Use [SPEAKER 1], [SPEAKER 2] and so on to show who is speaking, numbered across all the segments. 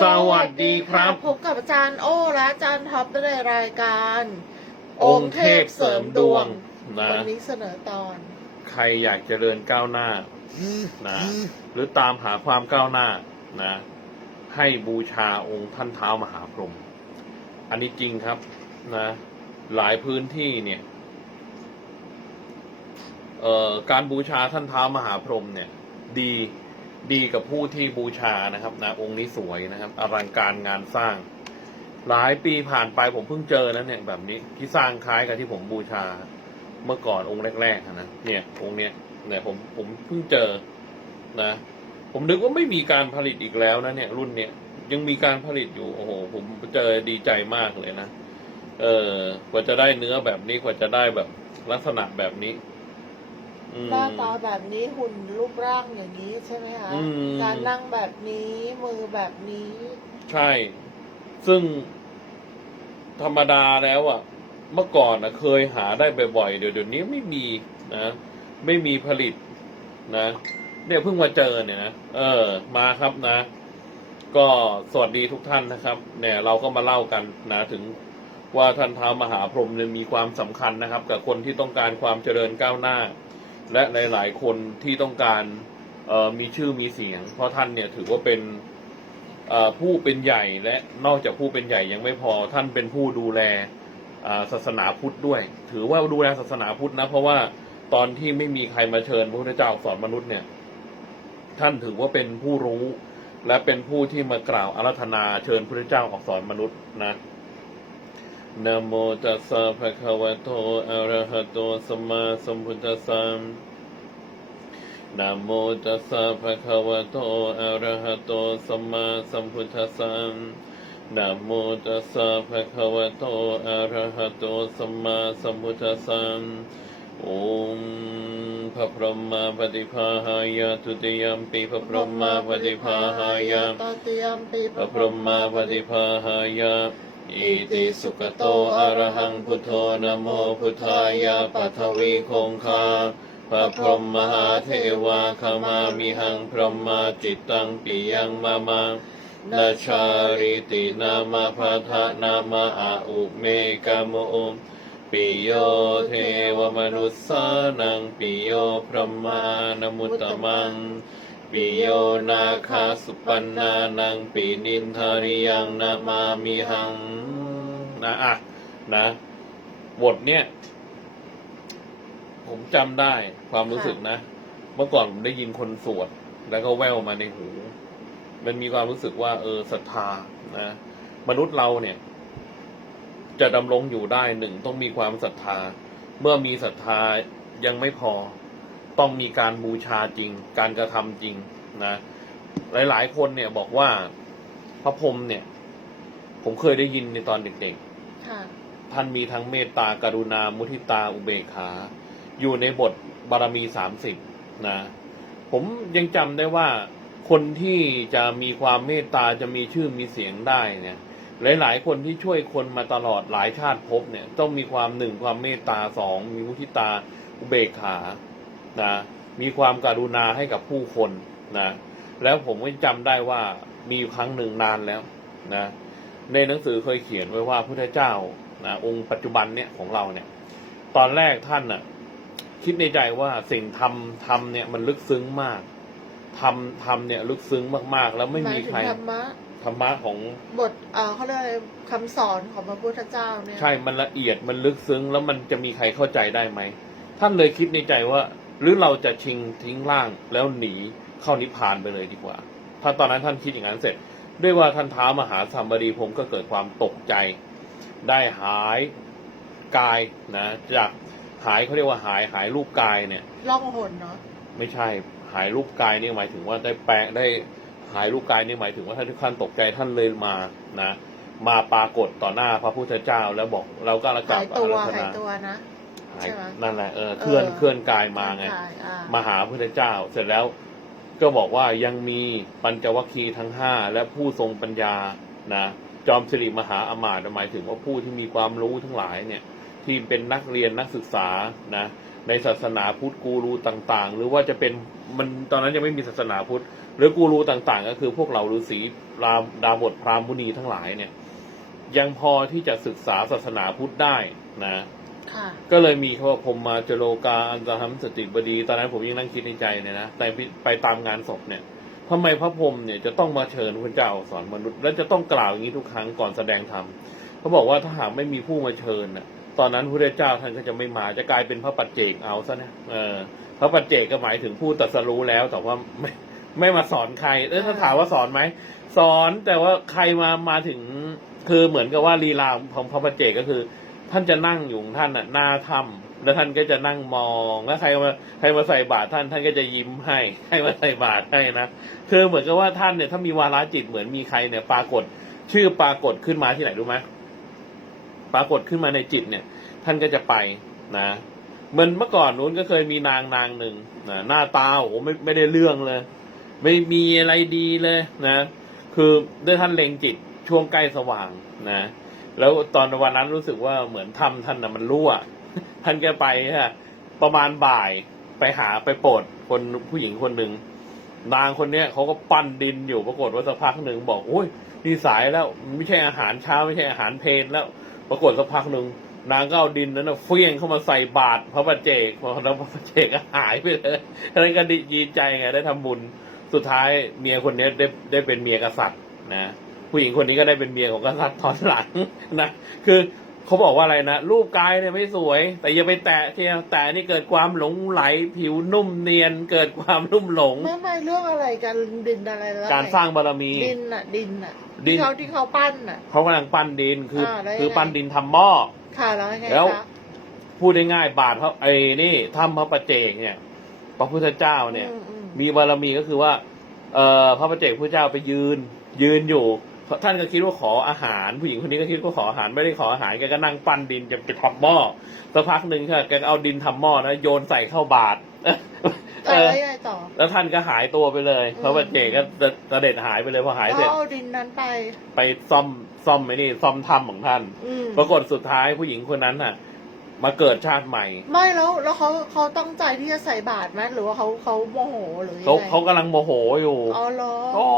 [SPEAKER 1] สวัสดีครับ
[SPEAKER 2] พบกับอาจารย์โอ้และอาจารย์ท็อปในรายการ
[SPEAKER 1] องค์เทพเสริมดวงนะ
[SPEAKER 2] วันนี้เสนอตอน
[SPEAKER 1] ใครอยากเจริญก้าวหน้านะหรือตามหาความก้าวหน้านะ ให้บูชาองค์ท่านเท้ามหาพรหมอันนี้จริงครับนะ หลายพื้นที่เนี่ยเอ่อการบูชาท่านเท้ามหาพรหมเนี่ย ดี ดีกับผู้ที่บูชานะครับนะองค์นี้สวยนะครับอลังการงานสร้าง หลายปีผ่านไปผมเพิ่งเจอนะเนี่ยแบบนี้ที่สร้างคล้ายกับที่ผมบูชาเมื่อก่อนองค์แรกๆนะเนี่ยองค์เนี้ยเนี่ยผมผมเพิ่งเจอนะ ผมนึกว่าไม่มีการผลิตอีกแล้วนะเนี่ยรุ่นเนี้ยยังมีการผลิตอยู่โอ้โหผมเจอดีใจมากเลยนะเออกว่าจะได้เนื้อแบบนี้กว่าจะได้แบบลักษณะแบบนี้
[SPEAKER 2] หน้าตาแบบนี้หุ่นรูปร่างอย่างนี้ใช่ไหมคะ
[SPEAKER 1] อืม
[SPEAKER 2] การนั่งแบบนี้มือแบบนี้
[SPEAKER 1] ใช่ ซึ่งธรรมดาแล้วอะเมื่อก่อนนะเคยหาได้บ่อยๆ เดี๋ยวเดี๋ยวนี้ไม่มีนะ ไม่มีผลิตนะ เนี่ยเพิ่งมาเจอเนี่ยนะ เออ มาครับนะ ก็สวัสดีทุกท่านนะครับ เนี่ย เราก็มาเล่ากันนะถึงว่าท่านท้าวมหาพรหมเนี่ยมีความสำคัญนะครับ กับคนที่ต้องการความเจริญก้าวหน้า และหลาย ๆ คนที่ต้องการมีชื่อมีเสียง เพราะท่านเนี่ยถือว่าเป็นผู้เป็นใหญ่และนอกจากผู้เป็นใหญ่ยังไม่พอท่านเป็นผู้ดูแลอ่าศาสนาพุทธด้วย ถือว่าดูแลศาสนาพุทธนะ เพราะว่าตอนที่ไม่มีใครมาเชิญพระพุทธเจ้าสอนมนุษย์เนี่ย ท่านถือว่าเป็นผู้รู้ และเป็นผู้ที่มากล่าวอารัธนาเชิญพระพุทธเจ้าออกสอนมนุษย์นะ นะโมตัสสะภะคะวะโต อะระหะโต สัมมาสัมพุทธัสสะนะโมตัสสะภะคะวะโต อะระหะโต สัมมาสัมพุทธัสสะนะโมตัสสะภะคะวะโต อะระหะโต สัมมาสัมพุทธัสสะโอมพระพรหมาปฏิภาหายะทุติยมปีพระพรหมาปฏิภาหายะ
[SPEAKER 2] ตเตรียมปี
[SPEAKER 1] พระพรหมาปฏิภาหายะ อิติสุขโตอะระหังพุทโธนะโมพุทธายะปัทวีคงคาพระพรหมมหาเทวาขมามิหังพรหมาจิตตังปิยังมามานาชาริตินามาพาทะนามาอาอุเมกาโมปิโยเทวมนุสสานังปิโยพรหมานมุตตมัง ปิโยนาคาสุปันนานังปีนินทาริยังนามามิหังนะอะนะบทเนี่ยผมจำได้ความรู้สึกนะ เมื่อก่อนผมได้ยินคนสวด แล้วก็แว่วมาในหู มันมีความรู้สึกว่า เออศรัทธานะ มนุษย์เราเนี่ย จะดำรงอยู่ได้หนึ่งต้องมีความศรัทธา เมื่อมีศรัทธายังไม่พอ ต้องมีการบูชาจริง การกระทำจริงนะหลาย ๆ คนเนี่ยบอกว่าพระพรหมเนี่ย ผมเคยได้ยินในตอนเด็ก
[SPEAKER 2] ค่ะ
[SPEAKER 1] ๆท่านมีทั้งเมตตากรุณา มุทิตาอุเบกขา อยู่ในบทบารมีสามสิบนะ ผมยังจำได้ว่าคนที่จะมีความเมตตาจะมีชื่อมีเสียงได้เนี่ย หลาย ๆ คนที่ช่วยคนมาตลอดหลายชาติภพเนี่ย ต้องมีความหนึ่งความเมตตาสองมีมุทิตาอุเบกขา นะมีความกรุณาให้กับผู้คนนะแล้วผมก็จำได้ว่ามีอยู่ครั้งหนึ่งนานแล้วนะในหนังสือเคยเขียนไว้ว่าพระพุทธเจ้านะองค์ปัจจุบันเนี่ยของเราเนี่ย ตอนแรกท่านน่ะคิดในใจว่าสิ่งทำทำเนี่ยมันลึกซึ้งมากทำทำเนี่ยลึกซึ้งมากๆ แล้วไม่
[SPEAKER 2] หมาย
[SPEAKER 1] มี
[SPEAKER 2] ถึง
[SPEAKER 1] ใคร
[SPEAKER 2] ธรรมะ
[SPEAKER 1] ธรรมะของ
[SPEAKER 2] บทเอ่อเขาเรียกอะไรคำสอนของพระพุทธเจ้าเนี่ย
[SPEAKER 1] ใช่มันละเอียดมันลึกซึ้ง แล้วมันจะมีใครเข้าใจได้ไหมท่านเลยคิดในใจว่า หรือเราจะชิงทิ้งร่างแล้วหนีเข้านิพพานไปเลยดีกว่า ถ้าตอนนั้นท่านคิดอย่างนั้นเสร็จ ด้วยว่าท่านท้ามหาสัมบดีผมก็เกิดความตกใจ ได้หายกายนะจากหายเขาเรียกว่าหายหายรูปกายเนี่ย
[SPEAKER 2] ล่องหนเนาะ
[SPEAKER 1] ไม่ใช่หายรูปกายนี่หมายถึงว่าได้แปลงได้หายรูปกายนี่หมายถึงว่าท่านทุกท่านตกใจท่านเลยมานะ มาปรากฏต่อหน้าพระพุทธเจ้าแล้วบอกเราก็ระกรา
[SPEAKER 2] หา
[SPEAKER 1] บ
[SPEAKER 2] ยตัว
[SPEAKER 1] อาราธ
[SPEAKER 2] หาย
[SPEAKER 1] นา
[SPEAKER 2] ตัวนะ
[SPEAKER 1] หาย
[SPEAKER 2] ใช่ไหม
[SPEAKER 1] นั่นแหละเออเคลื่อน
[SPEAKER 2] เออ
[SPEAKER 1] เคลื่อนกายมาไง
[SPEAKER 2] ใช่อ่า
[SPEAKER 1] มาหาพระพุทธเจ้า เสร็จแล้วก็บอกว่ายังมีปัญจวัคคีย์ทั้งห้าและผู้ทรงปัญญานะจอมสิริมหาอมาตย์หมายถึงว่าผู้ที่มีความรู้ทั้งหลายเนี่ยที่เป็นนักเรียนนักศึกษานะในศาสนาพุทธกูรูต่างๆ หรือว่าจะเป็นมันตอนนั้นยังไม่มีศาสนาพุทธรือกูรูต่างๆ ก็คือพวกเราฤาษีรามดาบทพราหมณ์มุนีทั้งหลายเนี่ยยังพอที่จะศึกษาศาสนาพุทธได้นะ
[SPEAKER 2] ค่ะ
[SPEAKER 1] ก็เลยมีคำว่าพรมมาจโลกาอันตหัมสติบดี ตอนนั้นผมยังนั่งคิดในใจเนี่ยนะแต่ไปตามงานศพเนี่ยทำไมพระพรหมเนี่ยจะต้องมาเชิญพระเจ้าสอนมนุษย์ และจะต้องกล่าวอย่างนี้ทุกครั้งก่อนแสดงธรรมเขาบอกว่าถ้าหากไม่มีผู้มาเชิญน่ะ ตอนนั้นพระเจ้าท่านก็จะไม่มาจะกลายเป็นพระปัจเจกเอาซะนะเออพระปัจเจกก็หมายถึงผู้ตรัสรู้แล้วแต่ว่าไม่ไม่มาสอนใครเออถ้าถามว่าสอนไหมสอนแต่ว่าใครมามาถึงคือเหมือนกับว่าลีลาของพระปัจเจกก็คือ ท่านจะนั่งอยู่ของท่านน่ะหน้าถ้ำแล้วท่านก็จะนั่งมองแล้วใครมาใครมาใส่บาตรท่านท่านก็จะยิ้มให้ให้มาใส่บาตรให้นะคือเหมือนกับว่าท่านเนี่ยถ้ามีวาระจิตเหมือนมีใครเนี่ย ปรากฏ ชื่อปรากฏขึ้นมาที่ไหนรู้ไหมปรากฏขึ้นมาในจิตเนี่ย ท่านก็จะไปนะเหมือนเมื่อก่อนนู้นก็เคยมีนางนางหนึ่งนะหน้าตาโอ้โหไม่ไม่ได้เรื่องเลย ไม่มีอะไรดีเลยนะ คือด้วยท่านเล็งจิตช่วงใกล้สว่างนะ แล้วตอนวันนั้นรู้สึกว่าเหมือนถ้ำท่านนะมันรั่ว ท่านแกไปฮะประมาณบ่ายไปหาไปโปรดคนผู้หญิงคนหนึ่งนางคนเนี้ยเขาก็ปั้นดินอยู่ปรากฏว่าสักพักหนึ่งบอกโอ้ยนี่สายแล้วไม่ใช่อาหารเช้าไม่ใช่อาหารเพลนแล้ว ปรากฏสักพักหนึ่งนางก็เอาดินนั้นเฟี้ยงเข้ามาใส่บาตรพระปัจเจกพอแล้วพระปัจเจกก็หายไปเลยอะไรก็ดีดีใจไงได้ทำบุญสุดท้ายเมียคนนี้ได้ได้เป็นเมียกษัตริย์นะ ผู้หญิงคนนี้ก็ได้เป็นเมียของกษัตริย์ตอนหลังนะคือเขาบอกว่าอะไรนะรูปกายเนี่ยไม่สวย แต่อย่าไปแตะเที่ยวแต่นี่เกิดความหลงไหล ผิวนุ่มเนียนเกิดความนุ่มหลง
[SPEAKER 2] ไม่ไม่เรื่องอะไรกันดินอะไรแล้ว
[SPEAKER 1] การสร้างบารมี
[SPEAKER 2] ดินอะดินอะ
[SPEAKER 1] ดิน
[SPEAKER 2] ที่เขาที่เขาปั้นอะ
[SPEAKER 1] เขากำลังปั้นดินคือ
[SPEAKER 2] อ่าแล้วยังไง
[SPEAKER 1] คือปั้นดินทำหม้อ
[SPEAKER 2] ค่ะแล้วยังไง
[SPEAKER 1] แล้ว
[SPEAKER 2] คะ
[SPEAKER 1] พูดได้ง่ายๆบาทเขาไอ้นี่ถ้ำพระประเจกเนี่ย พระพุทธเจ้าเนี่ย
[SPEAKER 2] อืมอืม
[SPEAKER 1] มีบารมีก็คือว่า เอ่อพระประเจกพระเจ้าไปยืน ยืนอยู่ ท่านก็คิดว่าขออาหาร ผู้หญิงคนนี้ก็คิดว่าขออาหารไม่ได้ขออาหารแกก็นั่งปั้นดินจะไปทำหม้อสักพักหนึ่งค่ะแกก็เอาดินทำหม้อนะโยนใส่เข้าบาตร
[SPEAKER 2] เออแล้วยังไงต่อ
[SPEAKER 1] แล้วท่านก็หายตัวไปเลย
[SPEAKER 2] อืม
[SPEAKER 1] พระประเจกก็เสด็จหายไปเลยพอหาย
[SPEAKER 2] แล้ว
[SPEAKER 1] เสร็จ
[SPEAKER 2] เอาดินนั้นไป
[SPEAKER 1] ไปซ่อมซ่อมไอ้นี่ซ่อมถ้ำของท่าน
[SPEAKER 2] อืม
[SPEAKER 1] ปรากฏสุดท้ายผู้หญิงคนนั้นน่ะ มาเกิดชาติใหม่
[SPEAKER 2] ไม่แล้วแล้วเขาเขาตั้งใจที่จะใส่บาตรไหมหรือว่าเขาเขาโมโหหรือยัง
[SPEAKER 1] เขา
[SPEAKER 2] ไง
[SPEAKER 1] เขากำลังโมโหอยู่
[SPEAKER 2] อ๋อเหรอ
[SPEAKER 1] อ๋อ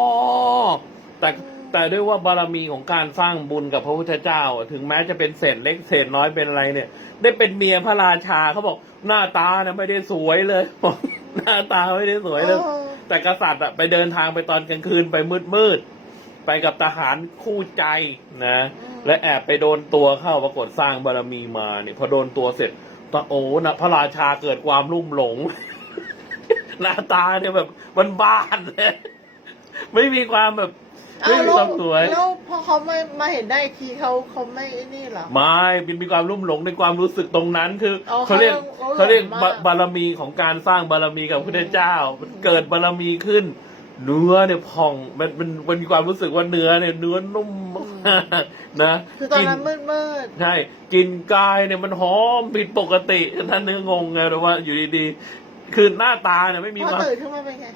[SPEAKER 1] แต่ แต่ด้วยว่าบารมีของการสร้างบุญกับพระพุทธเจ้า ถึงแม้จะเป็นเศษเล็กเศษน้อยเป็นอะไรเนี่ย ได้เป็นเมียพระราชาเขาบอกหน้าตาเนี่ยไม่ได้สวยเลยบอกหน้าตาไม่ได้สวยเลย
[SPEAKER 2] เออ
[SPEAKER 1] แต่กษัตริย์อะไปเดินทางไปตอนกลางคืนไปมืดมืดๆไปกับทหารคู่ใจนะ และแอบไปโดนตัวเข้าปรากฏสร้างบารมีมาเนี่ยพอโดนตัวเสร็จตาโอ้นะพระราชาเกิดความรุ่มหลง หน้าตาเนี่ยแบบมันบ้านๆเลยไม่มีความแบบ ไม่
[SPEAKER 2] อ้าว
[SPEAKER 1] มี
[SPEAKER 2] แล้ว
[SPEAKER 1] ความสวย
[SPEAKER 2] แล้วพอเขาไม่มาเห็นได้อีกทีเขาเขาไม่ไอ้นี่เหรอ
[SPEAKER 1] ไม่เป็นมีความรุ่มหลงในความรู้สึกตรงนั้นคือ
[SPEAKER 2] อ๋อ
[SPEAKER 1] เขาเรียก
[SPEAKER 2] เขา
[SPEAKER 1] เขาเรียก
[SPEAKER 2] หลงมาก
[SPEAKER 1] บารมีของการสร้างบารมีกับพระพุทธเจ้า มันเกิดบารมีขึ้น เนื้อเนี่ยพองมันมันมันมีความรู้สึกว่าเนื้อเนี่ยเนื้อนุ่มมากนะ
[SPEAKER 2] คือตอนนั้น
[SPEAKER 1] กิ
[SPEAKER 2] มืดมืด
[SPEAKER 1] ใช่กินกายเนี่ยมันหอมผิดปกติท่านนึกงงไงแต่ว่าอยู่ดีๆคือหน้าตาเนี่ยไม่มี
[SPEAKER 2] พอ
[SPEAKER 1] ความ
[SPEAKER 2] ตื่นขึ้นมาเป็นไง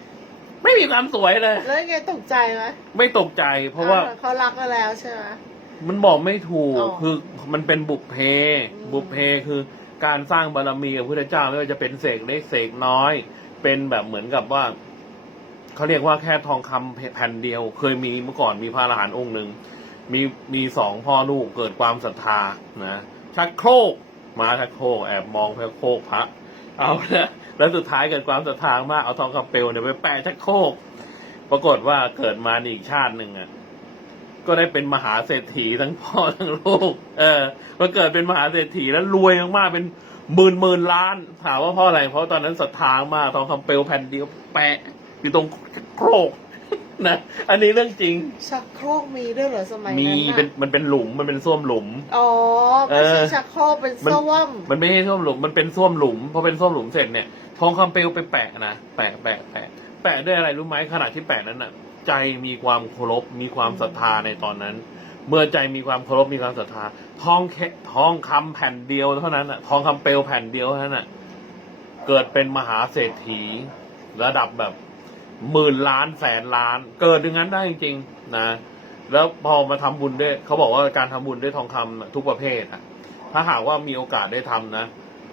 [SPEAKER 1] ไม่มีความสวยเลย
[SPEAKER 2] แล้วยังไงตกใจไหม
[SPEAKER 1] ไม่ตกใจ เพราะว่า
[SPEAKER 2] อ่เขารักกันแล้วใช่ไหม
[SPEAKER 1] มันบอกไม่ถูก
[SPEAKER 2] อ๋อ
[SPEAKER 1] คือมันเป็นบุพเพ
[SPEAKER 2] อืม
[SPEAKER 1] บุพเพคือการสร้างบารมีกับพระพุทธเจ้าไม่ว่าจะเป็นเสกเล็กเสกน้อย เป็นแบบเหมือนกับว่าเขาเรียกว่าแค่ทองคำแผ่นเดียว เคยมีเมื่อก่อนมีพระอรหันต์องค์หนึ่งมีมีสองพ่อลูกเกิดความศรัทธานะชักโครกมาชักโครกแอบมองชักโครกพระ เอาละแล้วสุดท้ายเกิดความศรัทธามากเอาทองคำเปลวเนี่ยไปแปะชักโครกปรากฏว่าเกิดมาในอีกชาติหนึ่งอะก็ได้เป็นมหาเศรษฐีทั้งพ่อทั้งลูก เออมาเกิดเป็นมหาเศรษฐีแล้วรวยมากๆเป็นหมื่นหมื่นล้าน ถามว่าเพราะอะไร เพราะตอนนั้นศรัทธามากทองคำเปลวแผ่นเดียวแปะอยู่ตรงโครก นะอันนี้เรื่องจริง
[SPEAKER 2] ชักโครกมีด้วยเหรอสมัย
[SPEAKER 1] มี
[SPEAKER 2] นั้นน่ะ
[SPEAKER 1] เป็นมันเป็นหลุมมันเป็นส้วมหลุม
[SPEAKER 2] อ๋อไม่ใช่
[SPEAKER 1] เออ
[SPEAKER 2] ชักโครกเป็น
[SPEAKER 1] มัน
[SPEAKER 2] ส้วม
[SPEAKER 1] มันไม่ใช่ส้วมหลุมมันเป็นส้วมหลุมพอเป็นส้วมหลุมเสร็จเนี่ยทองคำเปลวไปแปะนะแปะแปะแปะแปะด้วยอะไรรู้ไหมขณะที่แปะนั้นน่ะ ใจมีความเคารพมีความศรัทธาในตอนนั้น เมื่อใจมีความเคารพมีความศรัทธาทองแค่ทองคำแผ่นเดียวเท่านั้นน่ะทองคำเปลวแผ่นเดียวเท่านั้นน่ะเกิดเป็นมหาเศรษฐี ระดับแบบ หมื่นล้านแสนล้าน เกิดอย่างนั้นได้จริงๆนะ แล้วพอมาทำบุญด้วยเขาบอกว่าการทำบุญด้วยทองคำน่ะทุกประเภทอะถ้าหากว่ามีโอกาสได้ทำนะ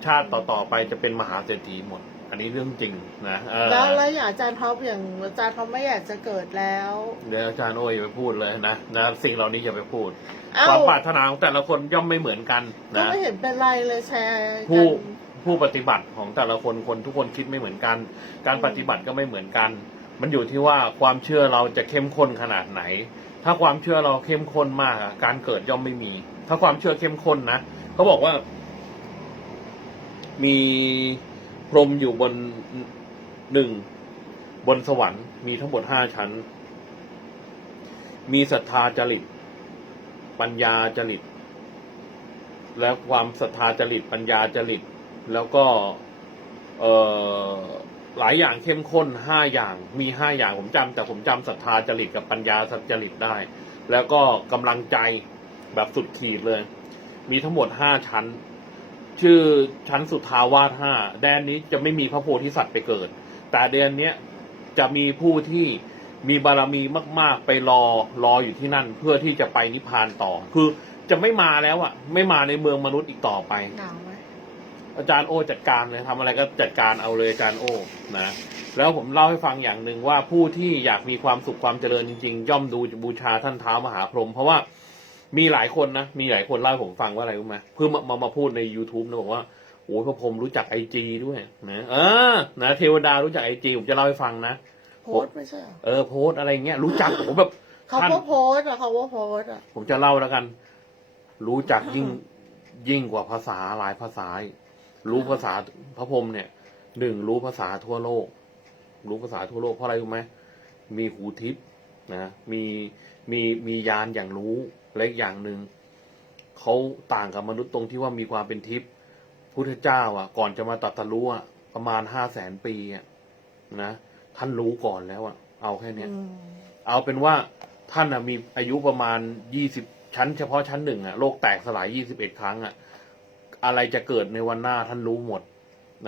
[SPEAKER 1] ชาติต่อๆไปจะเป็นมหาเศรษฐีหมด อันนี้เรื่องจริงนะเออ
[SPEAKER 2] แล้วแล้วอย่างอาจารย์ท็อปอย่างอาจารย์ท็อปไม่อยากจะเกิดแล้ว
[SPEAKER 1] เดี๋ยวอาจารย์โอ้ยอย่าไปพูดเลยนะนะสิ่งเหล่านี้อย่าไปพูด
[SPEAKER 2] เอ้า
[SPEAKER 1] ความปรารถนาของแต่ละคนย่อมไม่เหมือนกัน
[SPEAKER 2] ก็
[SPEAKER 1] นะ
[SPEAKER 2] ไม่เห็นเป็นไรเลยแชร์กั
[SPEAKER 1] ผู้
[SPEAKER 2] น
[SPEAKER 1] ผู้ปฏิบัติของแต่ละคนคนทุกคนคิดไม่เหมือนกัน การปฏิบัติก็ไม่เหมือนกัน มันอยู่ที่ว่าความเชื่อเราจะเข้มข้นขนาดไหน ถ้าความเชื่อเราเข้มข้นมากการเกิดย่อมไม่มี ถ้าความเชื่อเข้มข้นนะเขาบอกว่า มีพรมอยู่บนหนึ่งบนสวรรค์มีทั้งหมดห้าชั้น มีศรัทธาจริต ปัญญาจริต และความศรัทธาจริต ปัญญาจริต แล้วก็ เอ่อ หลายอย่างเข้มข้นห้าอย่างมีห้าอย่างผมจำแต่ผมจำศรัทธาจริตกับปัญญาจริตได้ แล้วก็กำลังใจแบบสุดขีดเลย มีทั้งหมดห้าชั้น ชื่อชั้นสุทาวาสห้าแดนนี้จะไม่มีพระโพธิสัตว์ไปเกิด แต่แดนเนี้ยจะมีผู้ที่มีบารมีมาก ๆ ไปรอรออยู่ที่นั่น เพื่อที่จะไปนิพพานต่อ คือจะไม่มาแล้วอะ ไม่มาในเมืองมนุษย์อีกต่อไป
[SPEAKER 2] หนาวไอา
[SPEAKER 1] จารย์โอจัดการเลยทำอะไรก็จัดการเอาเลยอาจารย์โอนะแล้วผมเล่าให้ฟังอย่างหนึ่งว่าผู้ที่อยากมีความสุขความเจริญจริง ๆ ย่อมดูบูชาท่านเท้ามหาพรหมเพราะว่ามีหลายคนนะมีหลายคนเล่าให้ผมฟังว่าอะไรรู้ไหมเพื่อมามามาพูดใน youtube นะบอกว่าโอ้ยพระพรหมรู้จักไอจีด้วยนะเออนะเทวดารู้จักไอจีผมจะเล่าให้ฟังนะ
[SPEAKER 2] โพสต์ไม่ใช่เหรอ
[SPEAKER 1] เออโพสต์อะไรเงี้ยรู้จักผมแบบ
[SPEAKER 2] เขา
[SPEAKER 1] ท่าน
[SPEAKER 2] ก็โพสต์อะเขาก็โพสต์อะ
[SPEAKER 1] ผมจะเล่าแล้วกัน รู้จักยิ่งยิ่งกว่าภาษาหลายภาษาอีก รู้ภาษาพระพรหมเนี่ยหนึ่งรู้ภาษาทั่วโลก รู้ภาษาทั่วโลกเพราะอะไรรู้ไหมมีหูทิพย์นะมีมีมียานอย่างรู้และอีกอย่างหนึ่งเขาต่างกับมนุษย์ตรงที่ว่ามีความเป็นทิพย์พุทธเจ้า อะ ก่อนจะมาตรัสรู้อะประมาณห้าแสนปีอะนะท่านรู้ก่อนแล้วอะ เอาแค่เนี้ย
[SPEAKER 2] อืม
[SPEAKER 1] เอาเป็นว่าท่านน่ะมีอายุประมาณยี่สิบชั้นเฉพาะชั้นหนึ่งอะโลกแตกสลายยี่สิบเอ็ดครั้งอะ อะไรจะเกิดในวันหน้าท่านรู้หมด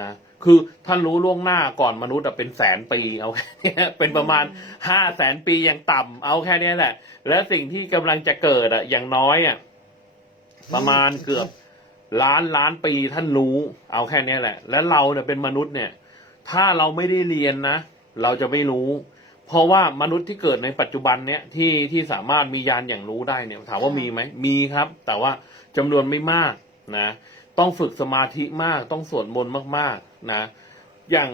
[SPEAKER 1] นะคือท่านรู้ล่วงหน้าก่อนมนุษย์อะเป็นแสนปีเอาแค่เนี้ยเป็นประมาณห้าแสนปีอย่างต่ำเอาแค่เนี้ยแหละ และสิ่งที่กำลังจะเกิดอะอย่างน้อยอะประมาณเกือบล้านล้านปีท่านรู้ เอาแค่เนี้ยแหละ และเราเนี่ยเป็นมนุษย์เนี่ย ถ้าเราไม่ได้เรียนนะเราจะไม่รู้ เพราะว่ามนุษย์ที่เกิดในปัจจุบันเนี้ยที่ที่สามารถมียานอย่างรู้ได้เนี่ย ถามว่ามีไหมมีครับ แต่ว่าจำนวนไม่มากนะ ต้องฝึกสมาธิมาก ต้องสวดมนต์มาก ๆ นะ อย่าง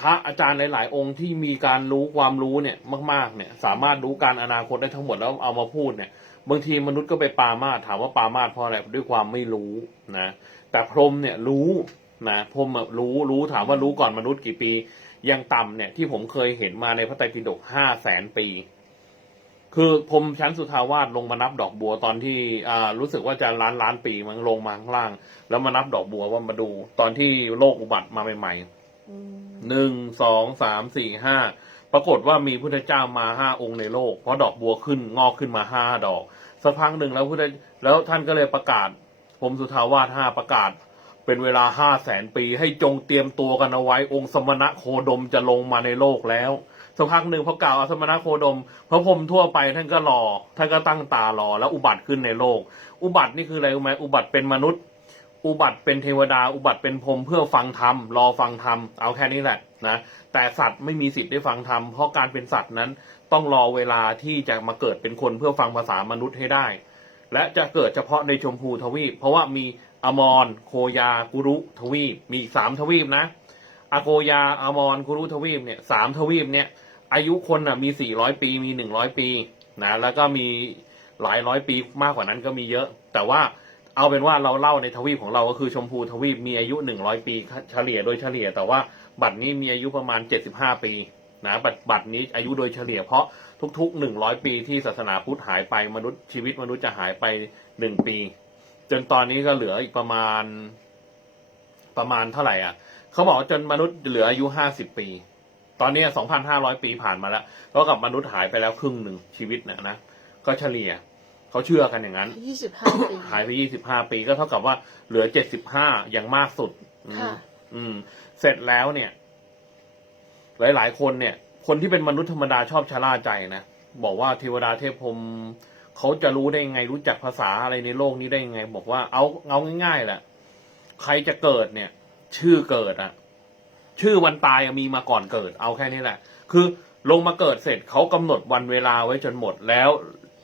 [SPEAKER 1] พระอาจารย์หลาย ๆ องค์ที่มีการรู้ความรู้เนี่ยมาก ๆ เนี่ย สามารถรู้การอนาคตได้ทั้งหมดแล้วเอามาพูดเนี่ย บางทีมนุษย์ก็ไปปามาถามว่าปามาเพราะอะไรด้วยความไม่รู้นะ แต่พรหมเนี่ยรู้นะพรหมรู้รู้ถามว่ารู้ก่อนมนุษย์กี่ปี ยังต่ำเนี่ยที่ผมเคยเห็นมาในพระไตรปิฎกห้าแสนปี คือพรหมชั้นสุทาวาสลงมานับดอกบัวตอนที่อ่ารู้สึกว่าจะล้านล้านปีมันลงมาข้างล่าง แล้วมานับดอกบัวว่ามาดูตอนที่โลกอุบัติมาใหม่
[SPEAKER 2] อืม
[SPEAKER 1] ๆหนึ่งสองสามสี่ห้าปรากฏว่ามีพุทธเจ้ามาห้าองค์ในโลก เพราะดอกบัวขึ้นงอกขึ้นมาห้าดอกสักพักหนึ่งแล้วพุทธแล้วท่านก็เลยประกาศพรหมสุทาวาสห้าประกาศเป็นเวลาห้าแสนปีให้จงเตรียมตัวกันเอาไว้องค์สมณะโคดมจะลงมาในโลกแล้ว สักพักหนึ่งพอกล่าวอาสมณโคดม พระพรหมทั่วไปท่านก็รอท่านก็ตั้งตารอแล้วอุบัติขึ้นในโลก อุบัตินี่คืออะไรรู้ไหมอุบัติเป็นมนุษย์ อุบัติเป็นเทวดา อุบัติเป็นพรหมเพื่อฟังธรรมรอฟังธรรมเอาแค่นี้แหละนะแต่สัตว์ไม่มีสิทธิ์ได้ฟังธรรมเพราะการเป็นสัตว์นั้นต้องรอเวลาที่จะมาเกิดเป็นคนเพื่อฟังภาษามนุษย์ให้ได้ และจะเกิดเฉพาะในชมพูทวีป เพราะว่ามีอมรโคยากุรุทวีป มีสามทวีปนะอโกยาอมรกุรุทวีปเนี่ยสามทวีปเนี่ย อายุคนอะมีสี่ร้อยปีมีหนึ่งร้อยปีนะแล้วก็มีหลายร้อยปีมากกว่านั้นก็มีเยอะ แต่ว่าเอาเป็นว่าเราเล่าในทวีปของเราก็คือชมพูทวีปมีอายุหนึ่งร้อยปีเฉลี่ยโดยเฉลี่ย แต่ว่าบัตรนี้มีอายุประมาณเจ็ดสิบห้าปีนะบัตรบัตรนี้อายุโดยเฉลี่ยเพราะทุกๆหนึ่งร้อยปีที่ศาสนาพุทธหายไปมนุษย์ชีวิตมนุษย์จะหายไปหนึ่งปี จนตอนนี้ก็เหลืออีกประมาณประมาณเท่าไหร่อะ เขาบอกว่าจนมนุษย์เหลืออายุห้าสิบปี ตอนนี้สองพันห้าร้อยปีผ่านมาแล้ว ก็กับมนุษย์หายไปแล้วครึ่งหนึ่งชีวิตเนี่ยนะ ก็เฉลี่ยเขาเชื่อกันอย่างนั้น
[SPEAKER 2] ยี่สิบห้าปี
[SPEAKER 1] หายไปยี่สิบห้าปีก็เท่ากับว่าเหลือเจ็ดสิบห้าอย่างมากสุดอืม
[SPEAKER 2] ค่ะ
[SPEAKER 1] อืม เสร็จแล้วเนี่ย หลาย ๆ คนเนี่ย คนที่เป็นมนุษย์ธรรมดาชอบชะล่าใจนะ บอกว่าเทวดาเทพพรหมเขาจะรู้ได้ยังไงรู้จักภาษาอะไรในโลกนี้ได้ยังไง บอกว่าเอาเอาง่ายๆแหละ ใครจะเกิดเนี่ย ชื่อเกิดอะ ชื่อวันตายมีมาก่อนเกิด เอาแค่นี้แหละ คือลงมาเกิดเสร็จเขากำหนดวันเวลาไว้จนหมดแล้ว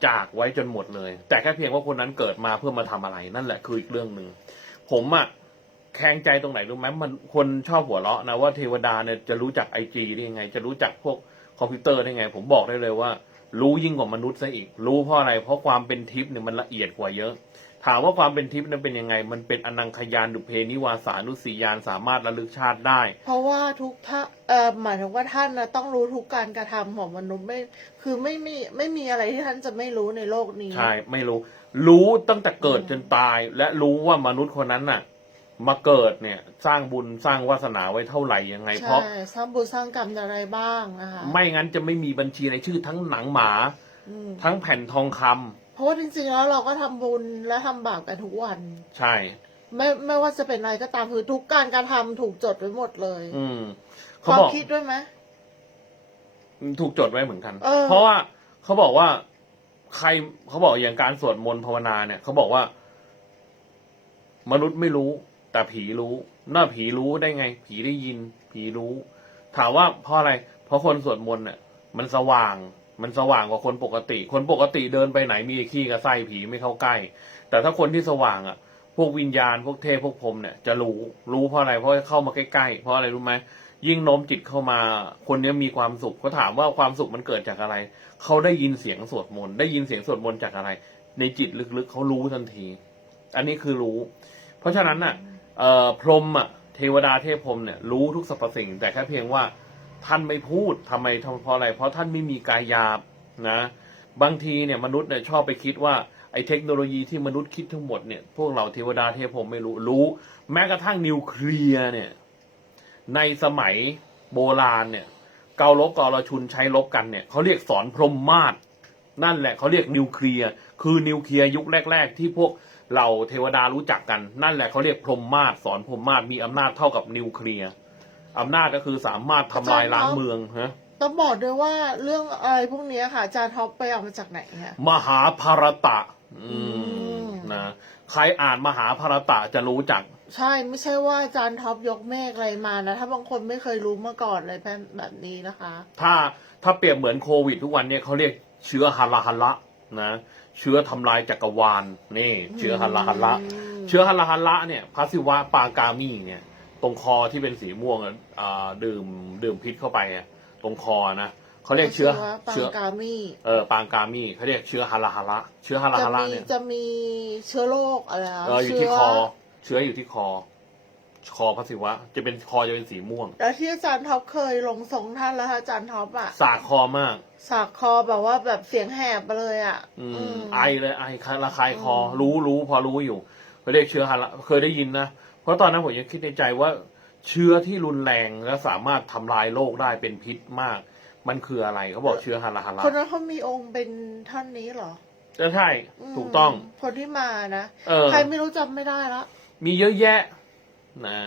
[SPEAKER 1] จากไว้จนหมดเลย แต่แค่เพียงว่าคนนั้นเกิดมาเพื่อมาทำอะไรนั่นแหละคืออีกเรื่องหนึ่งผมอะแข็งใจตรงไหนรู้ไหมมันคนชอบหัวเราะนะว่าเทวดาเนี่ยจะรู้จักไอจีได้ยังไง จะรู้จักพวกคอมพิวเตอร์ได้ไง ผมบอกได้เลยว่า รู้ยิ่งกว่ามนุษย์ซะอีก รู้เพราะอะไร เพราะความเป็นทิพย์เนี่ยมันละเอียดกว่าเยอะ ถามว่าความเป็นทิพย์นั้นเป็นยังไง มันเป็นอนังคยานดุเพนิวาสานุสียานสามารถระลึกชาติได้
[SPEAKER 2] เพราะว่าทุกท่าเอ่อหมายถึงว่าท่านนะต้องรู้ทุกการกระทำของมนุษย์ไม่ คือไม่มีไม่มีอะไรที่ท่านจะไม่รู้ในโลกนี้
[SPEAKER 1] ใช่ ไม่รู้ รู้ตั้งแต่เกิดจนตาย และรู้ว่ามนุษย์คนนั้นน่ะ มาเกิดเนี่ย สร้างบุญสร้างวาสนาไว้เท่าไหร่ยังไง เพ
[SPEAKER 2] ใช่
[SPEAKER 1] ราะ
[SPEAKER 2] สร้างบุญสร้างกรรมอะไรบ้างนะคะ
[SPEAKER 1] ไม่งั้นจะไม่มีบัญชีรายชื่อทั้งหนังหมา
[SPEAKER 2] อืม
[SPEAKER 1] ทั้งแผ่นทองคำ
[SPEAKER 2] เพ ราะว่าจริงๆแล้วเราก็ทำบุญและทำบาปกันทุกวัน
[SPEAKER 1] ใช่
[SPEAKER 2] ไม่ไม่ว่าจะเป็นอะไรก็ตามคือทุกการกระทำถูกจดไว้หมดเลย
[SPEAKER 1] อืม
[SPEAKER 2] ค
[SPEAKER 1] เขา
[SPEAKER 2] วาม
[SPEAKER 1] บอก
[SPEAKER 2] คิดด้วยไหม
[SPEAKER 1] ถูกจดไว้เหมือนกัน
[SPEAKER 2] เออ
[SPEAKER 1] เพราะว่าเขาบอกว่าใครเขาบอกอย่างการสวดมนต์ภาวนาเนี่ยเขาบอกว่า มนุษย์ไม่รู้ แต่ผีรู้น่าผีรู้ได้ไง ผีได้ยิน ผีรู้ ถามว่าเพราะอะไร เพราะคนสวดมนต์เนี่ยมันสว่าง มันสว่างกว่าคนปกติ คนปกติเดินไปไหนมีขี้กับไส้ผีไม่เข้าใกล้ แต่ถ้าคนที่สว่างอะ พวกวิญญาณพวกเทพพวกพรหมเนี่ยจะรู้รู้เพราะอะไรเพราะเข้ามาใกล้ๆเพราะอะไรรู้ไหมยิ่งโน้มจิตเข้ามา คนนี้มีความสุขเขาถามว่าความสุขมันเกิดจากอะไร เขาได้ยินเสียงสวดมนต์ได้ยินเสียงสวดมนต์จากอะไร ในจิตลึกๆเขารู้ทันที อันนี้คือรู้ เพราะฉะนั้นน่ะพรหมอะเทวดาเทพพรหมเนี่ยรู้ทุกสรรพสิ่ง แต่แค่เพียงว่า ท่านไม่พูดทำไมทำเพราะอะไร เพราะท่านไม่มีกายหยาบนะ บางทีเนี่ยมนุษย์เนี่ยชอบไปคิดว่าไอ้เทคโนโลยีที่มนุษย์คิดทั้งหมดเนี่ยพวกเราเทวดาเทพพรหมไม่รู้รู้ แม้กระทั่งนิวเคลียร์เนี่ย ในสมัยโบราณเนี่ย เกาลบกอรชุนใช้ลบกันเนี่ยเขาเรียกสอนพรหมมาศนั่นแหละเขาเรียกนิวเคลียร์คือนิวเคลียร์ยุคแรก ๆ ที่พวกเราเทวดารู้จักกัน นั่นแหละเขาเรียกพรหมมาศสอนพรหมมาศมีอำนาจเท่ากับนิวเคลียร์ อำนาจก็คือสามารถทำลายล้างเมืองฮะ
[SPEAKER 2] ต้องบอกด้วยว่าเรื่องอะไรพวกเนี้ยค่ะอาจารย์ท็อปไปเอามาจากไหนคะ
[SPEAKER 1] มหาภารตะอืม
[SPEAKER 2] อืม
[SPEAKER 1] นะใครอ่านมหาภารตะจะรู้จัก
[SPEAKER 2] ใช่ไม่ใช่ว่าอาจารย์ท็อปยกเมฆอะไรมานะ ถ้าบางคนไม่เคยรู้มาก่อนเลยแบบนี้นะคะ
[SPEAKER 1] ถ้าถ้าเปรียบเหมือนโควิด ทุกวันเนี่ยเขาเรียกเชื้อฮาราฮัละนะ เชื้อทำลายจักรวาลนี่ เชื้อฮาราฮัละ
[SPEAKER 2] ม
[SPEAKER 1] เชื้อฮาราฮัละเนี่ยพระศิวะปากามีเนี่ย ตรงคอที่เป็นสีม่วงอะอ่าดื่มดื่มพิษเข้าไปอะตรงคอนะเขาเรียกเชื้อ
[SPEAKER 2] ปัง
[SPEAKER 1] เชื้อกา
[SPEAKER 2] มี
[SPEAKER 1] เออปางกามีเขาเรียกเชื้อฮาราฮัละเชื้อฮารา
[SPEAKER 2] จะ
[SPEAKER 1] ฮัละ
[SPEAKER 2] มี
[SPEAKER 1] เนี่ย
[SPEAKER 2] จะมีเชื้อโรคอะไรนะ
[SPEAKER 1] เอออยู่ที่
[SPEAKER 2] เชื้
[SPEAKER 1] คอ เชื้ออยู่ที่คอ คอพระศิวะ จะเป็นคอจะเป็นสีม่วง
[SPEAKER 2] แล้วที่อาจารย์ท็อปเคยลงทรงท่านแล้วค่ะอาจารย์ท็อปอะ
[SPEAKER 1] สากคอมาก
[SPEAKER 2] สากคอแบบว่าแบบเสียงแหบไปเลยอะ
[SPEAKER 1] อืม
[SPEAKER 2] อืม
[SPEAKER 1] ไอเลยไอคาระคายคอ
[SPEAKER 2] อืม
[SPEAKER 1] รู้รู้พอรู้อยู่เขาเรียกเชื้อฮาระเคยได้ยินนะ เพราะตอนนั้นผมยังคิดในใจว่าเชื้อที่รุนแรงและสามารถทำลายโลกได้เป็นพิษมาก มันคืออะไรเขาบอกเชื้อฮาราฮาระ
[SPEAKER 2] คนนั้นเขามีองค์เป็นท่านนี้เหรอ
[SPEAKER 1] ก็ใช่
[SPEAKER 2] ม
[SPEAKER 1] ถูกต้อง
[SPEAKER 2] คนที่มานะ
[SPEAKER 1] เออ
[SPEAKER 2] ใครไม่รู้จำไม่ได้ละ
[SPEAKER 1] มีเยอะแยะนะ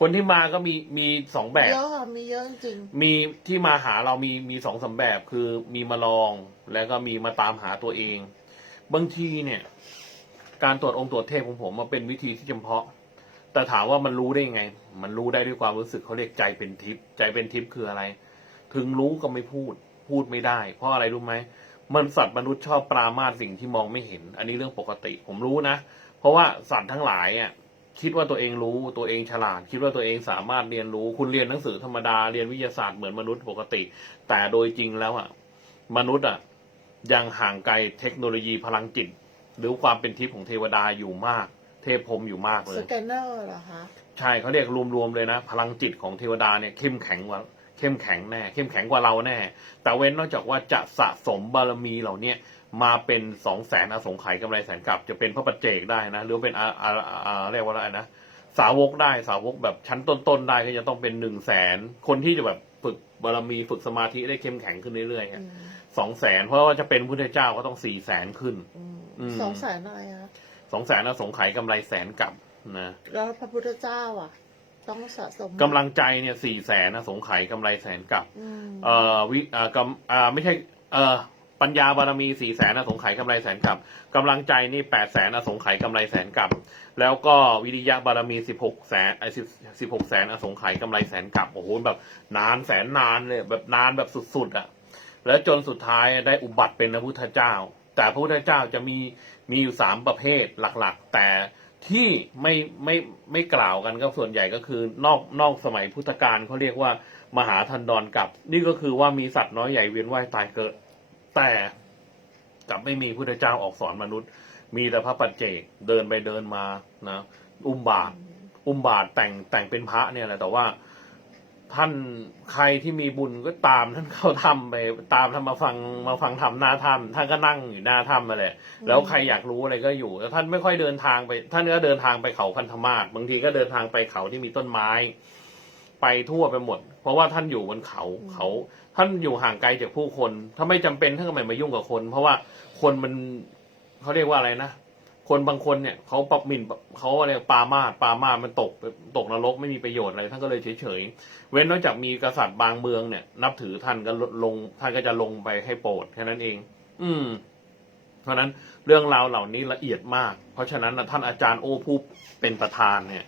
[SPEAKER 1] คนที่มาก็มีมีสองแบบ
[SPEAKER 2] เยอะอะมีเยอะจริง
[SPEAKER 1] มีที่มาหาเรามีมีสองสามแบบคือมีมาลองแล้วก็มีมาตามหาตัวเอง บางทีเนี่ย การตรวจองค์ตรวจเทพของผมมันเป็นวิธีที่จำเพาะ แต่ถามว่ามันรู้ได้ยังไง มันรู้ได้ด้วยความรู้สึกเขาเรียกใจเป็นทิพย์ใจเป็นทิพย์คืออะไร ถึงรู้ก็ไม่พูด พูดไม่ได้ เพราะอะไรรู้ไหมมันสัตว์มนุษย์ชอบปรามาสสิ่งที่มองไม่เห็น อันนี้เรื่องปกติ ผมรู้นะ เพราะว่าสัตว์ทั้งหลายอะคิดว่าตัวเองรู้ตัวเองฉลาด คิดว่าตัวเองสามารถเรียนรู้ คุณเรียนหนังสือธรรมดาเรียนวิทยาศาสตร์เหมือนมนุษย์ปกติ แต่โดยจริงแล้วอะมนุษย์อะยังห่างไกลเทคโนโลยีพลังจิต หรือความเป็นทิพย์ของเทวดาอยู่มาก เทพพรหมอยู่มาก
[SPEAKER 2] ๆ
[SPEAKER 1] เล
[SPEAKER 2] ส
[SPEAKER 1] ย
[SPEAKER 2] แกนเนอร์เหรอคะ
[SPEAKER 1] ใช่เขาเรียกรวมๆเลยนะ พลังจิตของเทวดาเนี่ยเข้มแข็งกว่าเข้มแข็งแน่ เข้มแข็งกว่าเราแน่ แต่เว้นนอกจากว่าจะสะสมบารมีเหล่าเนี้ยมาเป็นสองแสนอสงไขยกำไรแสนกลับ จะเป็นพระปัจเจกได้นะ หรือเป็นอาอาอาอาเรียกว่าอะไรนะสาวกได้สาวกแบบชั้นต้นๆได้ก็จะต้องเป็นหนึ่งแสนคนที่จะแบบฝึกบารมีฝึกสมาธิได้เข้มแข็งขึ้นเรื่อย
[SPEAKER 2] อืม
[SPEAKER 1] ๆสองแสนเพราะว่าจะเป็นพุทธเจ้าก็ต้องสี่แสนขึ้น
[SPEAKER 2] อืม
[SPEAKER 1] อืม
[SPEAKER 2] สองแสนอะไรคะ
[SPEAKER 1] สองแสนอสงไขยกำไรแสนกลับนะ
[SPEAKER 2] แล้วพระพุทธเจ้าอะ ต้องสะสม
[SPEAKER 1] กำลังใจเนี่ยสี่แสนอสงไขยกำไรแสนกลับ
[SPEAKER 2] อืม
[SPEAKER 1] เอ่อวิเอ่อกำอ่าไม่ใช่เอ่อปปัญญาบารมีสี่แสนอสงไขยกำไรแสนกับกำลังใจนี่แปดแสนอสงไขยกำไรแสนกับ แล้วก็วิริยะบารมีสิบหกแสนไอ้สิบสิบหกแสนอสงไขยกำไรแสนกับโอ้โหแบบนานแสนนานเลยแบบนานแบบสุดๆอะ แล้วจนสุดท้ายได้อุบัติเป็นพระพุทธเจ้า แต่พระพุทธเจ้าจะมี มีอยู่สามประเภทหลักๆ แต่ที่ไม่ไม่ไม่กล่าวกันก็ส่วนใหญ่ก็คือนอกนอกสมัยพุทธกาลเขาเรียกว่ามหาทันดรกับ นี่ก็คือว่ามีสัตว์น้อยใหญ่เวียนว่ายตายเกิด แต่กับไม่มีพุทธเจ้าออกสอนมนุษย์ มีแต่พระปัจเจกเดินไปเดินมานะ อุ้มบาตรอุ้มบาตรแต่งแต่งเป็นพระเนี่ยแหละแต่ว่า ท่านใครที่มีบุญก็ตามท่านเข้าถ้ำไป ตามท่านมาฟังมาฟังธรรมหน้าถ้ำท่านก็นั่งอยู่หน้าถ้ำมาเลยแล้วใครอยากรู้อะไรก็อยู่แล้วท่านไม่ค่อยเดินทางไป ท่านก็เดินทางไปเขาพันธมาศบางทีก็เดินทางไปเขาที่มีต้นไม้ ไปทั่วไปหมด เพราะว่าท่านอยู่บนเขาเขา ท่านอยู่ห่างไกลจากผู้คน ถ้าไม่จำเป็นท่านก็ไม่มายุ่งกับคน เพราะว่าคนมันเขาเรียกว่าอะไรนะ คนบางคนเนี่ยเขาปรับหมิ่นเขาอะไรปามาดปามาดมันตกตกนรกไม่มีประโยชน์อะไรท่านก็เลยเฉยๆเว้นนอกจากมีกษัตริย์บางเมืองเนี่ย นับถือท่านก็ลงท่านก็จะลงไปให้โปรดแค่นั้นเอง อืม เพราะฉะนั้นเรื่องราวเหล่านี้ละเอียดมาก เพราะฉะนั้นนะท่านอาจารย์โอผู้เป็นประธานเนี่ย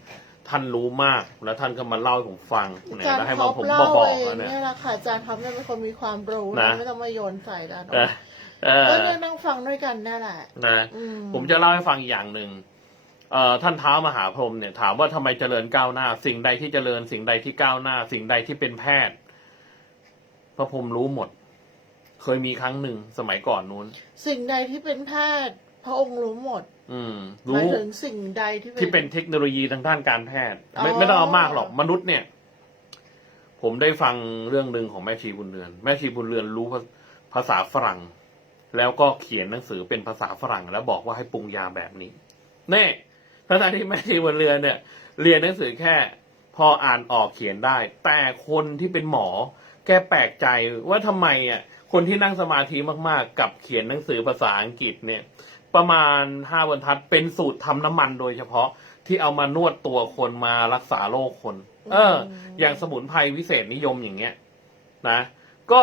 [SPEAKER 1] ท่านรู้มากแล้วท่านก็มาเล่าให้ผมฟัง
[SPEAKER 2] อา
[SPEAKER 1] เนี่ย
[SPEAKER 2] จาร
[SPEAKER 1] แล้ว
[SPEAKER 2] ย์
[SPEAKER 1] ให้
[SPEAKER 2] ท็
[SPEAKER 1] มา
[SPEAKER 2] อป
[SPEAKER 1] ผม
[SPEAKER 2] เล่า
[SPEAKER 1] มาบอก
[SPEAKER 2] เอง
[SPEAKER 1] แล้วเนี่ย
[SPEAKER 2] เนี่ยแหละค่ะอาจารย์ท็อปเนี่ยเป็นคนมีความรู้นะ
[SPEAKER 1] นะ
[SPEAKER 2] ไม่ต้องมาโยนใส่ด้าน
[SPEAKER 1] เออเออ
[SPEAKER 2] ก็เนี่ยนั่งฟังด้วยกันนี่แหละ
[SPEAKER 1] นะ
[SPEAKER 2] อืม
[SPEAKER 1] ผมจะเล่าให้ฟังอีกอย่างหนึ่งเอ่อท่านเท้ามหาพรหมเนี่ยถามว่าทำไมเจริญก้าวหน้า สิ่งใดที่เจริญ สิ่งใดที่ก้าวหน้า สิ่งใดที่เป็นแพทย์ พระพรหมรู้หมด เคยมีครั้งหนึ่งสมัยก่อนนู้น
[SPEAKER 2] สิ่งใดที่เป็นแพทย์ พระองค์รู้หมด
[SPEAKER 1] อืม
[SPEAKER 2] หมาย
[SPEAKER 1] รู้
[SPEAKER 2] ถึงสิ่งใดที่เป็น
[SPEAKER 1] ที่เป็นเทคโนโลยีทางด้านการแพทย์ ไม่
[SPEAKER 2] อ๋อ
[SPEAKER 1] ไม่ต้องเอามากหรอกมนุษย์เนี่ย ผมได้ฟังเรื่องหนึ่งของแม่ชีบุญเรือน แม่ชีบุญเรือนรู้ภาภาษาฝรั่ง แล้วก็เขียนหนังสือเป็นภาษาฝรั่ง แล้วบอกว่าให้ปรุงยาแบบนี้แน่ทั้งๆที่แม่ชีบุญเรือนเนี่ย เรียนหนังสือแค่ พออ่านออกเขียนได้ แต่คนที่เป็นหมอ แกแปลกใจว่าทำไมอะคนที่นั่งสมาธิมากๆ กับเขียนหนังสือภาษาอังกฤษเนี่ย ประมาณห้าบรรทัดเป็นสูตรทำน้ำมันโดยเฉพาะที่เอามานวดตัวคนมารักษาโรคคน เออ อย่างสมุนไพรวิเศษนิยมอย่างเงี้ย นะ ก็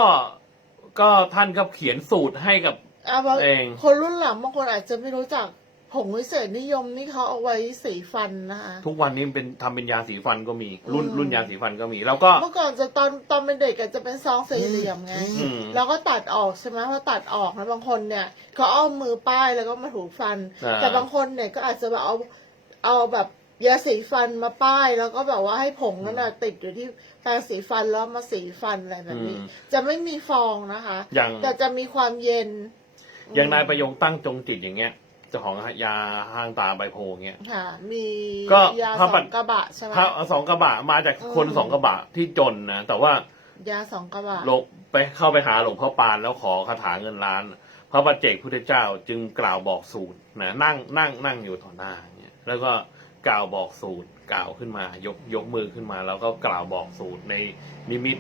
[SPEAKER 1] ก็ท่านก็เขียนสูตรให้กับ
[SPEAKER 2] อะบาง
[SPEAKER 1] เอง
[SPEAKER 2] คนรุ่นหลังบางคนอาจจะไม่รู้จักผงวิเศษนิยมนี่เขาเอาไว้สีฟันนะคะ
[SPEAKER 1] ทุกวันนี้เป็นทำเป็นยาสีฟันก็มี รุ่น
[SPEAKER 2] อืม
[SPEAKER 1] รุ่นยาสีฟันก็มี แล้วก็
[SPEAKER 2] เมื่อก่อนจะตอนตอนเป็นเด็กอาจจะเป็นซองสี่เหลี่ยมไง
[SPEAKER 1] อืม
[SPEAKER 2] แล้วก็ตัดออกใช่ไหมพอตัดออกแล้วบางคนเนี่ยเขาเอามือป้ายแล้วก็มาถูฟัน
[SPEAKER 1] อ่า
[SPEAKER 2] แต่บางคนเนี่ยก็อาจจะแบบเอาเอาแบบ ยาสีฟันมาป้ายแล้วก็แบบว่าให้ผงนั้นน่ะติดอยู่ที่แปรงสีฟันแล้วมาสีฟันอะไรแบบนี้
[SPEAKER 1] อืม
[SPEAKER 2] จะไม่มีฟองนะคะ
[SPEAKER 1] อย่าง
[SPEAKER 2] แต่จะมีความเย็น
[SPEAKER 1] อย่างนายประยงตั้งจงจิตอย่างเงี้ยเจ้าของยาห้างตาใบโพเงี้ย
[SPEAKER 2] ค่ะ มี
[SPEAKER 1] ก็
[SPEAKER 2] ยา
[SPEAKER 1] พระ
[SPEAKER 2] ส
[SPEAKER 1] ปั
[SPEAKER 2] อ
[SPEAKER 1] ด
[SPEAKER 2] งกระบะใช่ไหม
[SPEAKER 1] พระสองกระบะมาจากคน
[SPEAKER 2] อืม
[SPEAKER 1] สองกระบะที่จนนะแต่ว่า
[SPEAKER 2] ยาสองกระบะ
[SPEAKER 1] ลงไปเข้าไปหาหลวงพ่อปานแล้วขอคาถาเงินล้าน พระปัจเจกพุทธเจ้าจึงกล่าวบอกสูตรนะนั่งนั่งนั่งอยู่ต่อหน้าเนี่ยแล้วก็ กล่าวบอกสูตรกล่าวขึ้นมา ยกยกมือขึ้นมา แล้วก็กล่าวบอกสูตรในนิมิต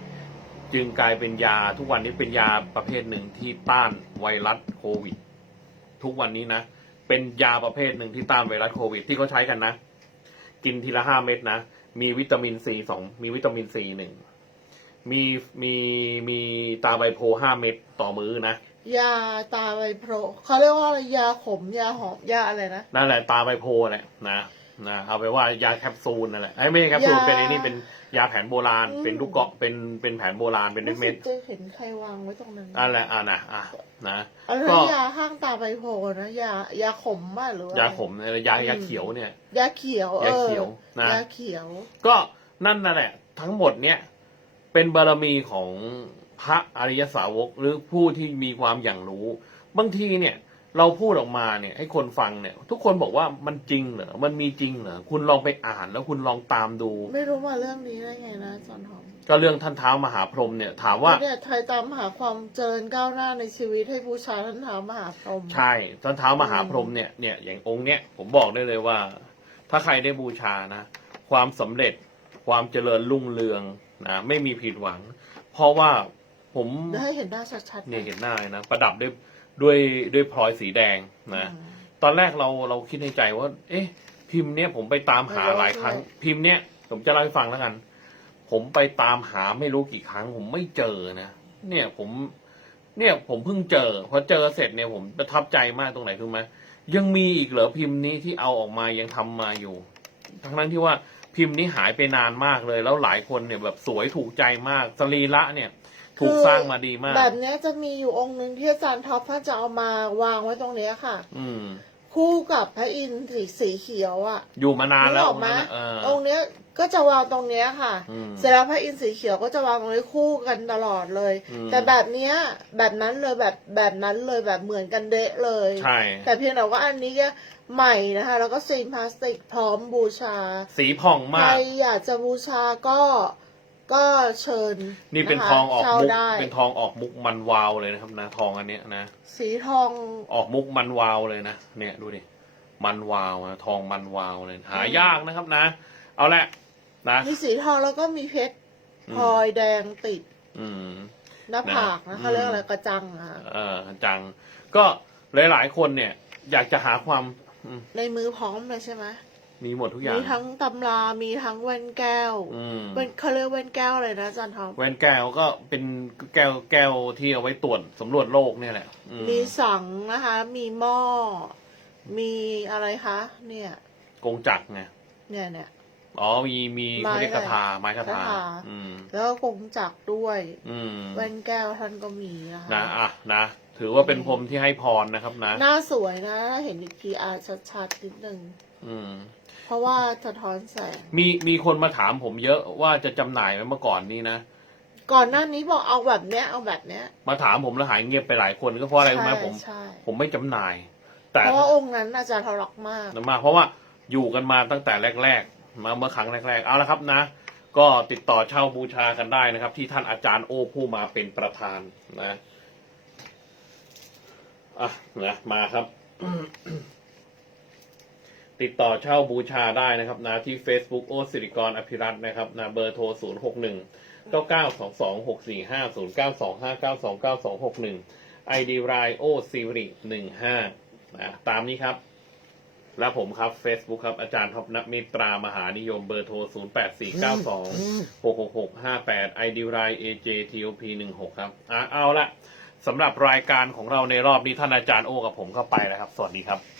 [SPEAKER 1] จึงกลายเป็นยาทุกวันนี้เป็นยาประเภทหนึ่งที่ต้านไวรัสโควิด ทุกวันนี้นะ เป็นยาประเภทหนึ่งที่ต้านไวรัสโควิด ที่เขาใช้กันนะ กินทีละห้าเม็ดนะ มีวิตามินซีสองมีวิตามินซีหนึ่งมีมีมีตาใบโพห้าเม็ดต่อมื้อนะ
[SPEAKER 2] ยาตาใบโพรเขาเรียกว่าอะไรยาขมยาหอมยาอะไรนะ
[SPEAKER 1] นั่นแหละตาใบโพแหละนะ นะเอาไปว่ายาแคปซูลนั่นแหละไอ้ยไม่ใช่แคปซูล
[SPEAKER 2] ยา
[SPEAKER 1] เป็นไอ้นี่เป็นยาแผนโบราณ
[SPEAKER 2] อืม
[SPEAKER 1] เป็นลูกเกาะเป็นเป็นแผนโบราณเป็น
[SPEAKER 2] รู้สึ
[SPEAKER 1] เม็ด
[SPEAKER 2] กจะเห็นใครวางไว้ตรงนั้น
[SPEAKER 1] ๆอันแหละอ่านะอะนะ
[SPEAKER 2] อัน
[SPEAKER 1] ก็
[SPEAKER 2] นั้นยาห้างตาใบโพนะยายาขมมากหรือว่ายา
[SPEAKER 1] ขมเนี่ยยายาเขียวเนี่ย
[SPEAKER 2] ยาเขียวเอยาอ
[SPEAKER 1] เขียวนะ
[SPEAKER 2] ยาเขียว
[SPEAKER 1] ก็นั่นนั่นแหละ ทั้งหมดเนี่ย เป็นบารมีของพระอริยสาวกหรือผู้ที่มีความอย่างรู้ บางทีเนี่ย เราพูดออกมาเนี่ย ให้คนฟังเนี่ย ทุกคนบอกว่ามันจริงเหรอมันมีจริงเหรอคุณลองไปอ่านแล้วคุณลองตามดู
[SPEAKER 2] ไม่รู้มาเรื่องนี้ได้ไงนะจอนหอม
[SPEAKER 1] ก็เรื่องท่านเท้ามหาพรหมเนี่ย ถามว่า
[SPEAKER 2] เนี่ยไทยตามหาความเจริญก้าวหน้าในชีวิตให้บูชาท่านเท้ามหาพรหม
[SPEAKER 1] ใช่ท่านเท้ามหาพรหมเนี่ยเนี่ยอย่างองค์เนี้ยผมบอกได้เลยว่า ถ้าใครได้บูชานะ ความสำเร็จความเจริญรุ่งเรืองนะไม่มีผิดหวัง เพราะว่าผม
[SPEAKER 2] ได้เห็นหน้าชัดๆ
[SPEAKER 1] เนี่ยเห็นหน้าเลยนะประดับด้วย ด้วยด้วยพลอยสีแดงนะ
[SPEAKER 2] อืม
[SPEAKER 1] ตอนแรกเราเราคิดในใจว่า เอ๊ะ พิมพ์เนี้ยผมไปตามหา
[SPEAKER 2] ไม่รู้
[SPEAKER 1] หลายครั้ง
[SPEAKER 2] ใช่ไหม
[SPEAKER 1] พิมพ์เนี้ยผมจะเล่าให้ฟังแล้วกัน ผมไปตามหาไม่รู้กี่ครั้ง ผมไม่เจอนะเนี่ยผม เนี่ยผมเพิ่งเจอพอเจอเสร็จเนี่ยผมประทับใจมากตรงไหนคือไหมยังมีอีกเหรอพิมพ์นี้ที่เอาออกมายังทำมาอยู่ ทั้งนั้นที่ว่าพิมพ์นี้หายไปนานมากเลย แล้วหลายคนเนี่ยแบบสวยถูกใจมากสรีระเนี่ย ถูกสร้างมาดีมาก
[SPEAKER 2] แบบเนี้ยจะมีอยู่องค์หนึ่งที่อาจารย์ท็อปท่านจะเอามาวางไว้ตรงเนี้ยค่ะ
[SPEAKER 1] อืม
[SPEAKER 2] คู่กับพระอินทร์สีสีเขียวอะ
[SPEAKER 1] อยู่มานานแล้ว
[SPEAKER 2] นึกออกไหม
[SPEAKER 1] เออ
[SPEAKER 2] องค์เนี้ยก็จะวางตรงเนี้ยค่ะ
[SPEAKER 1] อืม
[SPEAKER 2] เสร็จแล้วพระอินทร์สีเขียวก็จะวางตรงนี้คู่กันตลอดเลย
[SPEAKER 1] อืม
[SPEAKER 2] แต่แบบเนี้ยแบบนั้นเลยแบบแบบนั้นเลยแบบเหมือนกันเดะเลย
[SPEAKER 1] ใช่
[SPEAKER 2] แต่เพียงแต่ว่าอันนี้ก็ใหม่นะคะ แล้วก็ซีนพลาสติกพร้อมบูชา
[SPEAKER 1] สีผ่อง
[SPEAKER 2] ใค
[SPEAKER 1] มารก
[SPEAKER 2] อยากจะบูชาก็ ก็เชิญ
[SPEAKER 1] นี่เป็นะ
[SPEAKER 2] คะ
[SPEAKER 1] ทองออก
[SPEAKER 2] เช่า
[SPEAKER 1] มุก
[SPEAKER 2] ได้
[SPEAKER 1] เป็นทองออกมุกมันวาวเลยนะครับนะทองอันเนี้ยนะ
[SPEAKER 2] สีทอง
[SPEAKER 1] ออกมุกมันวาวเลยนะเนี่ยดูดิมันวาวนะทองมันวาวเลยหายากนะครับนะ เอาละนะ
[SPEAKER 2] มีสีทองแล้วก็มีเพชร
[SPEAKER 1] อื
[SPEAKER 2] พ
[SPEAKER 1] ม
[SPEAKER 2] ลอยแดงติด
[SPEAKER 1] อืม
[SPEAKER 2] หน้าผากนะ
[SPEAKER 1] อื
[SPEAKER 2] คะ
[SPEAKER 1] ม
[SPEAKER 2] เรียกอะไรกระจังอะ
[SPEAKER 1] เออจัง ก็หลายๆคนเนี่ย อยากจะหาความอืม
[SPEAKER 2] ในมือพร้อมเลยใช่ไหม
[SPEAKER 1] มีหมดทุกอย่าง
[SPEAKER 2] มีทั้งตำรา มีทั้งแว่นแก้ว
[SPEAKER 1] อืม
[SPEAKER 2] เป็นเขาเรียกแว่นแก้วอะไรนะอาจารย์ทอม
[SPEAKER 1] แว่นแก้วก็เป็นแก้วแก้วที่เอาไว้ตรวจสำรวจโลกเนี่ยแหละอืม
[SPEAKER 2] มีสังนะคะ มีหม้อ มีอะไรคะ เนี่ย
[SPEAKER 1] กงจักรไง
[SPEAKER 2] เนี่ยเนี่ย
[SPEAKER 1] อ๋อมีมี
[SPEAKER 2] ไม้
[SPEAKER 1] เขาเรียก
[SPEAKER 2] อะไร
[SPEAKER 1] คาถาไม้คาถา
[SPEAKER 2] คาถา
[SPEAKER 1] อืม
[SPEAKER 2] แล้วก็กงจักรด้วย
[SPEAKER 1] อืม
[SPEAKER 2] แว่นแก้วท่านก็มีนะคะ
[SPEAKER 1] นะอะนะถือว่าเป็นพรหมที่ให้พรนะครับนะ
[SPEAKER 2] หน้าสวยนะเห็นอีกทีอาชัดๆนิดนึง
[SPEAKER 1] อืม
[SPEAKER 2] เพ ราะว่าสะท้อนแสง
[SPEAKER 1] มีมีคนมาถามผมเยอะว่าจะจำหน่ายไหมเมื่อก่อนนี้นะ
[SPEAKER 2] ก่อนหน้านี้บอกเอาแบบเนี้ยเอาแบบเนี้ย
[SPEAKER 1] มาถามผมแล้วหายเงียบไปหลายคนก็เพราะอะไรรู้ไหม
[SPEAKER 2] ใช่
[SPEAKER 1] ผม
[SPEAKER 2] ใช่
[SPEAKER 1] ผมไม่จำหน่าย แต่
[SPEAKER 2] เพราะว่าองค์นั้นอาจารย์ทะลักมาก
[SPEAKER 1] มาเพราะว่าอยู่กันมาตั้งแต่แรก ๆ มาเมื่อครั้งแรก ๆ เอาละครับนะ ก็ติดต่อเช่าบูชากันได้นะครับ ที่ท่านอาจารย์โอผู้มาเป็นประธานนะอะนะมาครับ ติดต่อเช่าบูชาได้นะครับนะที่ Facebook โอสิริกรอภิรัตน์นะครับนะเบอร์โทร 0 6 1 9 9 2 2 6 4 5 0 9 2 5 9 2 9 2 6 1 ID รายโอซิริ15นะตามนี้ครับ และผมครับ Facebook ครับ อาจารย์ท็อปนักมิตรามหานิยมเบอร์โทร 0 8 4 9 2 6 6 6 5 8 ID ราย AJTOP 16ครับอะเอาละสำหรับรายการของเราในรอบนี้ท่านอาจารย์โอกับผมก็ไปแล้วครับ สวัสดีครับ